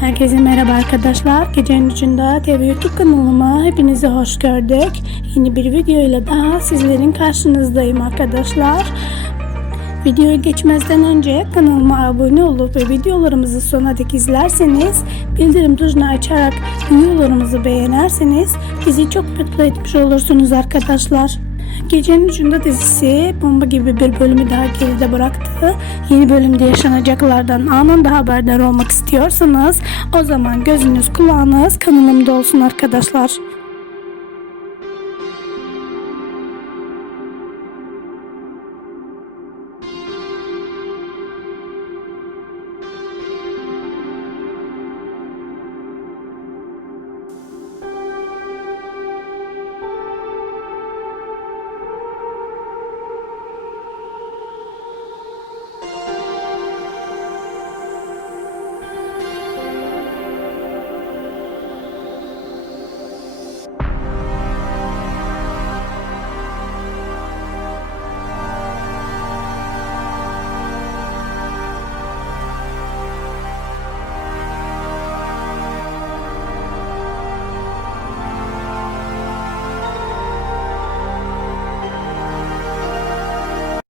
Herkese merhaba arkadaşlar. Gecenin üçünde TV YouTube kanalıma hepinizi hoş gördük. Yeni bir video ile daha sizlerin karşınızdayım arkadaşlar. Videoya geçmezden önce kanalıma abone olup ve videolarımızı sona dek izlerseniz, bildirim tuşunu açarak videolarımızı beğenerseniz bizi çok mutlu etmiş olursunuz arkadaşlar. Gecenin Ucunda dizisi bomba gibi bir bölümü daha geride bıraktı. Yeni bölümde yaşanacaklardan anında haberdar olmak istiyorsanız o zaman gözünüz kulağınız kanalımda olsun arkadaşlar.